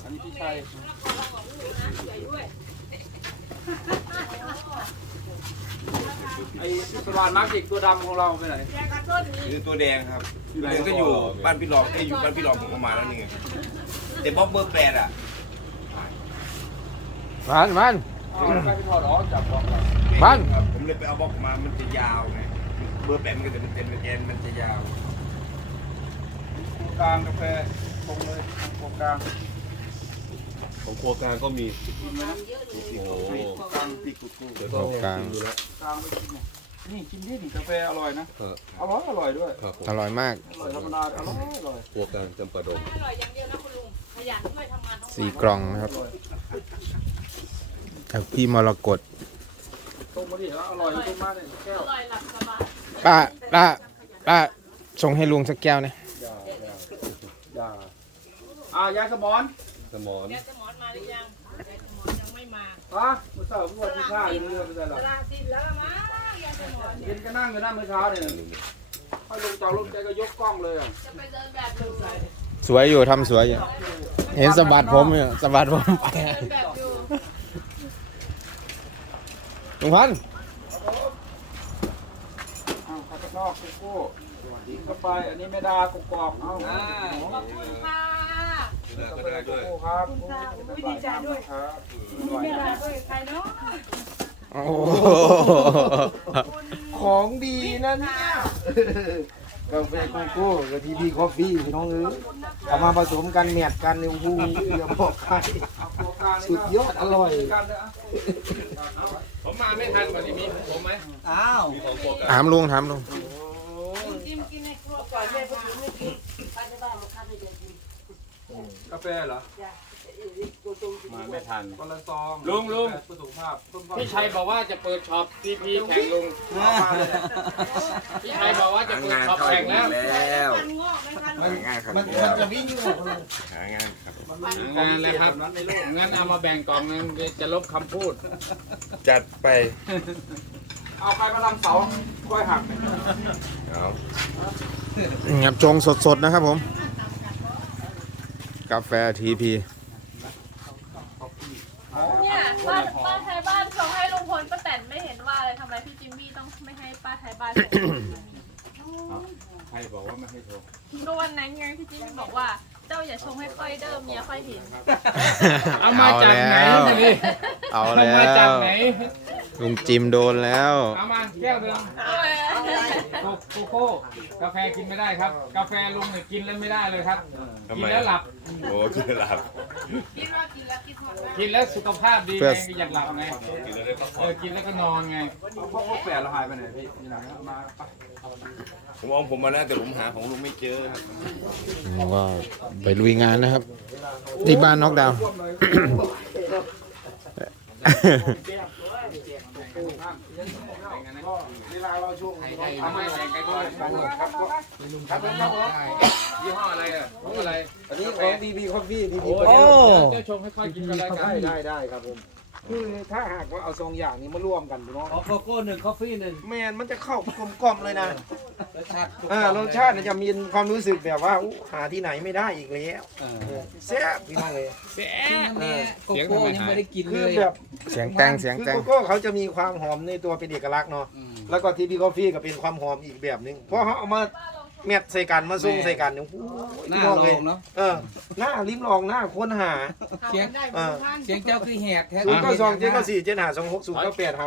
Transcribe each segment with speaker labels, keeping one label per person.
Speaker 1: นนี้พี่ชัยไอ้สวานมาร์กิกตัวดำของเราไปไหน
Speaker 2: คือตัวแดงครับตัวแดงก็อยู่บ้านพี่หลอกอยู่บ้านพี่หลอกผมก็มาแล้วนี่ไงแต่บ๊อบเบอร์8อ่ะ
Speaker 3: มัน
Speaker 1: ใครไปถอดออกจับบอก
Speaker 2: ครับผมเลยไปเอาบ๊อบมามันจะยาวไงเบอร์8มันก็จะเป็นเต็มแกนมันจะยาว
Speaker 1: กลางกาแฟตรงเลยตรงกลาง
Speaker 4: ของครัวกลางก็มีโอ้โห
Speaker 1: กลางปีกกุดกู
Speaker 4: เดี๋ยวต้องกลางดูแล
Speaker 1: กลางไม่กินนี่กินดิกาแฟอร่อยนะอร่อยด้วย
Speaker 3: อร่อยมาก
Speaker 1: อร่อยธรรมดาอร่อย
Speaker 4: ครัวกลางจำปาดง
Speaker 5: อร่อยอย่างเดียวนะคุณลุงขยันด้วยทำงานทั้งวัน
Speaker 3: 4 กล่องนะครับจากพี่มรกต
Speaker 1: ตรงมาดิอร่อยตรงมากเลยแก้ว
Speaker 5: อร่อยหลับสบาย
Speaker 3: ป้าส่งให้ลุงสักแก้วนะ
Speaker 1: ยายสมอน
Speaker 4: สมอน
Speaker 5: แกสมอนมาหรือยังแกสมอนยังไม่มา
Speaker 1: มื้อเช้าเมื่อวันที่5อยู่เรือไม่ใช่หรอ
Speaker 5: ตลาดสิ้นแล้วละมั้งแกสมอน
Speaker 1: กินก็นั่งอยู่นั่งมื้อเช้าเนี่ยให้ลงจอดรถแกก็ยกกล้องเลยอ่ะ
Speaker 5: จะไปเดินแบบดูเดิน
Speaker 3: สวยอยู่ทำสวยอยู่ เห็นสะบัดผมอยู่สะบัดผมไป
Speaker 5: แบบดู
Speaker 3: ลุงพันธุ์
Speaker 1: ข้างนอกโกโก้กินเข้าไปอันนี้ไม่ดากรอบๆเอา
Speaker 5: ขอบคุณค่ะ
Speaker 4: ก็ได้ด้วย
Speaker 1: โอ้ครับ
Speaker 5: ดีใจด้วย
Speaker 1: ครับ
Speaker 5: ไม่ได้ด้วยใครเนาะ
Speaker 3: โอ้
Speaker 1: ของดีนะเนี่ยกาแฟโกโก้กับทีพีคอฟฟี่พี่น้องเอ้ยเอามาผสมกันแมทกันเนี่ยโอ้โหอย่าบอกใครสุดยอดอร่อย
Speaker 2: ผมมาไม่ทันกว่าที่มีผมไหม
Speaker 4: มีของครัวกลาง
Speaker 3: ถามลุง
Speaker 5: จิ้มกินในครัวก่อนเลยค่ะ
Speaker 1: กาแฟเหรอ
Speaker 2: มาไม่ทัน
Speaker 1: คนละซอง
Speaker 2: ลุง
Speaker 1: เพื่อสุขภาพ
Speaker 2: พี่ชัยบอกว่าจะเปิดช็อปพีพีแข่งลุงพี่ชัยบอกว่าจะเปิดช็อปแข่งแล้ว
Speaker 5: มันงอกไหมคะ
Speaker 1: มันจะวิ่งอยู่
Speaker 2: หางานครับ
Speaker 1: งานเลยครับนั้นในโลก
Speaker 2: งั้นเอามาแบ่งกล่องนึงจะลบคำพูด
Speaker 4: จัดไป
Speaker 1: เอาใครมาทำเสาค่อยหักเนี่ย
Speaker 4: เอา
Speaker 3: ๆงับจงสดๆนะครับผม กาแฟทีพี
Speaker 5: เนี่ยป้าไทยบ้านส่งให้ลุงพลป้าแตนไม่เห็นว่าเลยทำไมพี่จิมมี่ต้องไม่ให้ป้าไทยบ้านส่ง
Speaker 2: ใครบอกว่าไม่ให้โทร
Speaker 5: ก็วันนั้นไงพี่จิมมี่บอกว่าเจ้าอย่าชงให้ค่อยเดิมเมียค่อยเห็น
Speaker 2: เอามาจากไหนนี่
Speaker 3: เอา
Speaker 2: เอา
Speaker 3: แล้
Speaker 2: มาจาก
Speaker 3: ว
Speaker 2: ไหน
Speaker 3: ลุงจิมโดนแล้ว
Speaker 2: เอามาแก้วเดิมโกโก้กาแฟกินไม่ได้ครับ กาแฟลุงเนี่ยกินแล้วไม่ได้เลยครับ กินแล้วหลับ
Speaker 4: โอ้กินหลับ
Speaker 5: คิดว่ากินแล้วคิดหมดว่า
Speaker 2: กินแล้วสุขภาพดี
Speaker 3: เพื่อ
Speaker 2: ไงอยากหลับไง
Speaker 4: กินแล้วได้พักผ่อน
Speaker 2: กินแล้วก็นอนไง
Speaker 1: พวกแฝดเราหายไปไหนพี่นี่นะมา
Speaker 4: ผมเอาผมมาแล้วแต่ผมหาของลุงไม่เจอครับ
Speaker 3: ผมก็ไปลุยงานนะครับ ที่บ้านน็อกดาวน์
Speaker 1: เวลาเราช่วง
Speaker 2: ทำไมแบ่งกันก่อน
Speaker 1: ครับครับครับ
Speaker 2: ยี่ห้ออะไรอ่ะของอะไร
Speaker 1: อันนี้ของบีบีคอฟฟี่บีบี
Speaker 2: โอ้เดี๋ยวเจ้าชงให้ค่อยกินกันเลยกัน
Speaker 1: ได้ครับผมคือถ้าหากว่าเอาสองอย่างนี้มาร่วมกันพี่น้อง
Speaker 6: โกโก้1 กาแฟ 1
Speaker 1: แมนมันจะเข้ากลมๆเลยนะ
Speaker 6: รสชาติ
Speaker 1: รสชาติจะมีความรู้สึกแบบว่าหาที่ไหนไม่ได้อีกแล้วแซ่บพี่น้องเลย
Speaker 2: เสีย
Speaker 6: โกโก้ยังไม่ได้กิน
Speaker 1: คื
Speaker 6: เล
Speaker 1: อย แบบ
Speaker 3: เสียงแต่งเสียง
Speaker 1: คือ
Speaker 3: แต่ง
Speaker 1: โกโก้เขาจะมีความหอมในตัวเป็นเอกลักษณ์เนาะแล้วก็ทีพีคอฟฟี่ก็เป็นความหอมอีกแบบนึงเพราะเขาเอามาแมทใส่กันมาซุ่มใส่กันเนี่ย
Speaker 6: หน้า
Speaker 1: พี่น้อง
Speaker 6: ล
Speaker 1: เลย
Speaker 6: องเนาะ
Speaker 1: หน้าลิ้มลองหน้าค้นหา
Speaker 6: เสียงเสียงเจ้าคือแหบแท้
Speaker 1: 092 794 752 608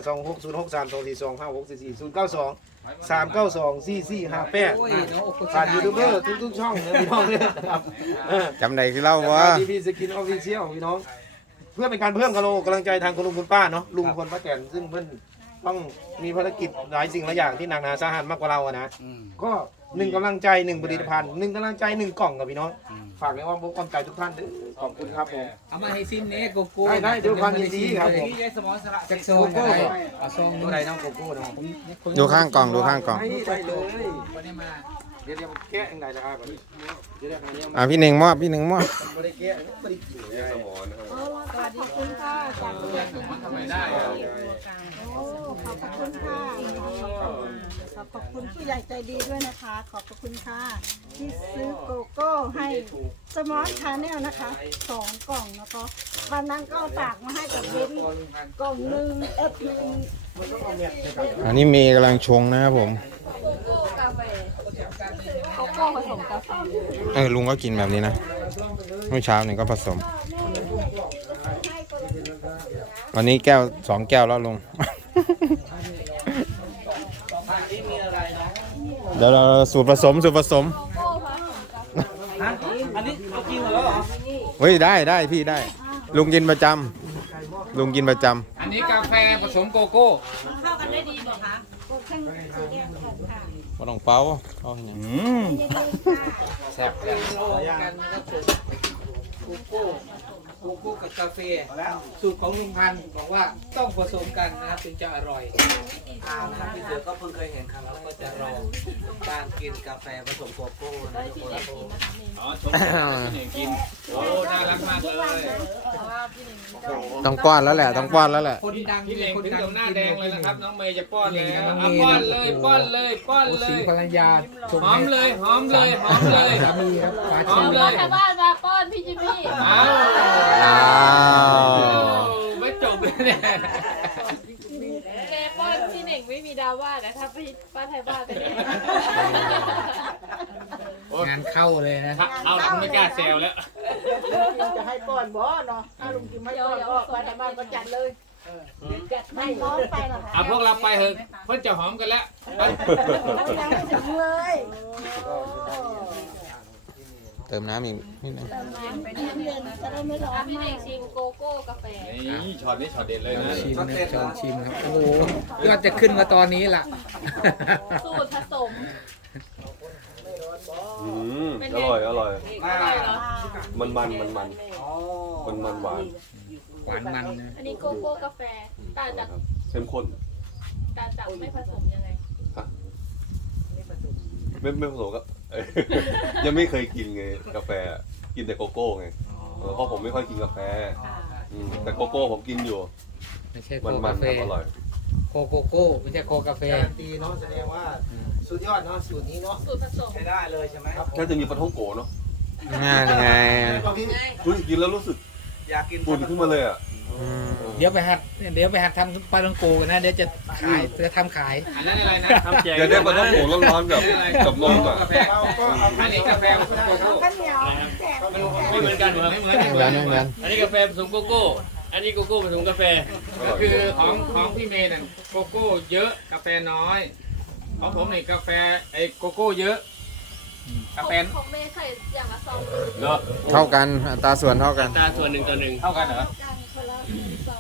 Speaker 6: โอ้ย
Speaker 1: 092
Speaker 6: เนาะ
Speaker 1: ผ่านยูทูบเบอร์ทุกๆช่องนะพี่น้องเนี่ยครับ
Speaker 3: จำได้คือเล่าว่า
Speaker 1: ทีพีสกินออฟฟิเชียลพี่น้อง เพื่อเป็นการเพิ่มกำลังใจทางคุณลุงคุณป้าเนาะลุงพลป้าแตนซึ่งเพิ่นต้องมีภารกิจหลายสิ่งหลายอย่างที่หนักหนาสาหัสมากกว่าเราอะนะก็1 กำลังใจ1 ผลิตภัณฑ์1 กำลังใจ1 กล่องกับพี่น้องฝากในอ้อมอกอ้อมใจทุกท่านขอบคุณครับผม
Speaker 6: เอามาให้ซิมเน่โกโก้
Speaker 1: ได้ด้วยความยินดีครับผม
Speaker 6: นี่ได้สมอสระจากโซนก็ได้เอาซอง
Speaker 1: ตัวไหนน้องโกโก้น้อง
Speaker 3: ดูข้างกล่องดูข้างกล่อง
Speaker 1: ได้เลย
Speaker 6: วันนี้มา
Speaker 1: เดี๋ยวแกะยังไงจะอาก่อนเดี๋ยวอันนี้
Speaker 3: พี่หนึ่งมอบพี่หนึ่งมอบ
Speaker 1: ไม่ได้แกะไม่ได้กิน
Speaker 4: เนี่ยสมอนนะครับ
Speaker 7: ขอบคุณค่ะจากผู้ใหญ่
Speaker 2: ทำไมได้อะ
Speaker 7: โอ้ขอบคุณค่ะขอบคุณผู้ใหญ่ใจดีด้วยนะคะ ขอบคุณค่ะที่ซื้อโกโก้ให้สมอลชาแนลนะคะ2 กล่องแล้วก็วันนั้นก็ฝากมาให้กับเบนกล่องหนึ่งนึง
Speaker 3: อันนี้เมย์กำลังชงนะครับผม
Speaker 5: โกโก้กาแฟโกโก้ผสมกาแฟ
Speaker 3: ลุงก็กินแบบนี้นะเมื่อเช้านี่ก็ผสม วันนี้แก้ว2 แก้วแล้วลุง เดี๋ยวเราสูตรผสม
Speaker 5: โกโก้ผสมกาแฟ
Speaker 6: อันนี้เอาจริงเหรอ
Speaker 3: เฮ้ยได้พี่ได้ ลุงกินประจำลุงกินประจ
Speaker 2: อันนี้กาแฟผสมโกโก้
Speaker 7: เข้ากันได้ดีกว่าคะกดข้างสีแดงค่ะ
Speaker 3: ำมาต้องเป้าเอาให้หน่อย
Speaker 2: แซ่บ
Speaker 6: กันครับผมโกโก้กับกาแฟสูตรของลุงพันธุ์บอกว่าต้องผสมกันนะครับถึงจะอร่อยนะครับพี่เสือก็เพิ่งเคยเห็นครั้งแล้วก็จะลองการกินกาแฟผสมโกโก้นะทุกคน
Speaker 2: อ๋อชมพี่หนึ่งกินโอ้น่ารักมากเลย
Speaker 3: ต้องป้อนแล้วแหละต้องป้อนแล้วแหละ
Speaker 6: คนดัง
Speaker 2: พี่เน่ง
Speaker 6: คน
Speaker 2: ถึง
Speaker 6: ดัง
Speaker 2: กับหน้าแดงเลยนะครับน้องเมย์จะป้อนเลย
Speaker 6: น้องเม
Speaker 2: อ่ะ
Speaker 6: ย์
Speaker 2: ป้อนเลยป้อนเลยป้อนเล
Speaker 6: สี
Speaker 2: ย
Speaker 6: ภรรยาชม
Speaker 2: หอมเลยหอมเลยหอมเลย
Speaker 6: สามีครับปลา
Speaker 2: หอ
Speaker 6: ชิ
Speaker 2: ม
Speaker 6: ม
Speaker 2: เลย
Speaker 5: ชาวบ้านมาป้อนพี่จิมมี่
Speaker 2: อ้าว
Speaker 3: อ้าว
Speaker 2: ไม่จบเลยเนี่ย
Speaker 5: เน่ป้อนพี่เน่งไม่มีดราม่าแต่ถ้าพี่ป้าไทยบ้านเป็น
Speaker 6: งานเข้าเลยนะ
Speaker 2: เอาหลังไม่กล้าแซวแล้ว
Speaker 7: จะให้ป้อนบ่เนาะถ้าลุงกินไม่ป้อนก็ไปทำบ้านก็จัดเลยจัดให้ร้อนไปเหรอคะ
Speaker 2: เอาพวกเราไปเถอะเพื่อนจะหอมกันแล้วไป
Speaker 7: ยังไม่ถึงเลย
Speaker 3: เติมน้ำอีกนิดนึง
Speaker 7: เย็นจะได้ไม่ร้อน
Speaker 5: พี่
Speaker 7: มา
Speaker 5: เน่ง
Speaker 7: ก
Speaker 5: ชิมโกโก้กาแฟ
Speaker 2: นี่ช็อตนี้ช็อตเด็ดเลยนะ
Speaker 6: ชิมนะจองชิมครับ โอ้โหยอดจะขึ้นมาตอนนี้ล่ะ
Speaker 5: สูตรผสม
Speaker 4: อร่อยอร่อย
Speaker 5: อร่อยเหรอ
Speaker 4: มันหวาน
Speaker 6: หวานมันนะ
Speaker 5: อันนี้โกโก้กาแฟต่างจาก
Speaker 4: เข้มข้น
Speaker 5: ไม่ผสมยังไง
Speaker 4: ไม่ผสมก็เอ้ย ยังไม่เคยกินไงกาแฟกินแต่โกโก้ไงเพราะผมไม่ค่อยกินกาแฟแต่โกโก้ผมกินอยู่
Speaker 6: ไม่ใช่โค
Speaker 4: มัน
Speaker 6: กาแฟ
Speaker 4: ครับอร่อย
Speaker 6: โคโกโก้ไม่ใช่โคกาแฟ
Speaker 1: การันตีเนาะแสดงว่าสุดยอดเนาะสูตรนี้เนาะ
Speaker 5: สูตรผสม
Speaker 1: ใช้ได้เลยใช่ไหมครับ
Speaker 4: แค่จะมีปลาท่องโกเนาะ
Speaker 3: ง่ายไง
Speaker 4: รู้สึกกินแล้วรู้สึก
Speaker 1: อยากกิน
Speaker 4: ปุ่นขึ้นมาเลยอ่ะ
Speaker 6: เดี๋ยวไปหัดทำปลาทังโกกันนะ เดี๋ยวจะขายจะทำขาย
Speaker 2: อันนั้นอะไรนะทำแจก
Speaker 4: อยากได้ปลาท่องโกร้อนๆกับนมอ่ะ
Speaker 2: กาแฟอันนี้กาแฟผสมโกโก้
Speaker 7: ข้าวเหนียวแจก
Speaker 8: ไม่เหมือนกันครับ
Speaker 2: ไม่เหมือน
Speaker 3: ไม่เหมือนไม่เหมือน
Speaker 8: อันนี้กาแฟผสมโกโก้ อันนี้โกโก้ผสมกาแฟ
Speaker 2: ก็คือของพี่เมย์น่ะโกโก้เยอะกาแฟน้อยของผมนี่กาแฟไอ้โกโก้เยอะกาแฟ
Speaker 5: ของเมย์ใส่อย่างละซอง
Speaker 8: เนาะ
Speaker 3: เท่ากันอัตราส่วนเท่ากัน
Speaker 8: อัตราส่วน1:1
Speaker 2: เท่ากันเหรอ